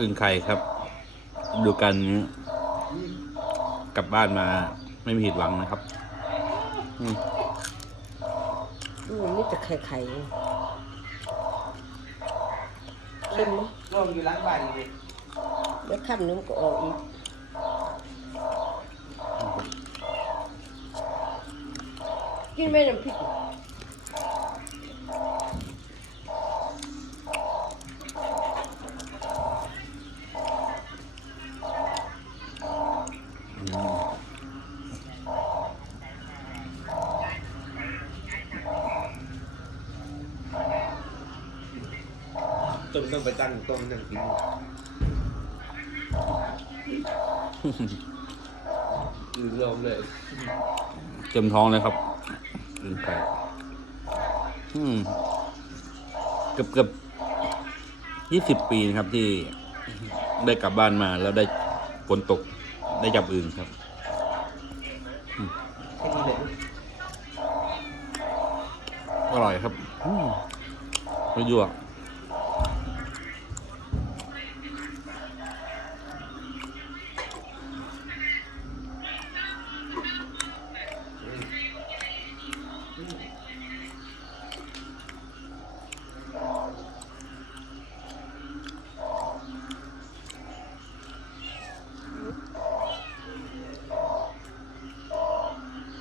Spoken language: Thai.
อึ่งไข่ครับ ดูกันกลับบ้านมาไม่มีผิดหวังนะครับอืมอืมนี่จะไข่ไข่เค็มไหมรวมอยู่หล้างบ้านเลยเดี๋ยวขั้นนึงก็ออกอีกกินไหม่น้ำพริก ต้มต้องไปตั้งต้มนั่งกินอือรวมเลยเต็มท้องเลยครับอึ่งไข่อืมเกือบเกือบยี่สิบปีนะครับที่ได้กลับบ้านมาแล้วได้ฝนตกได้จับอึ่งครับแค่นี้เลยอร่อยครับอืมยั่วๆ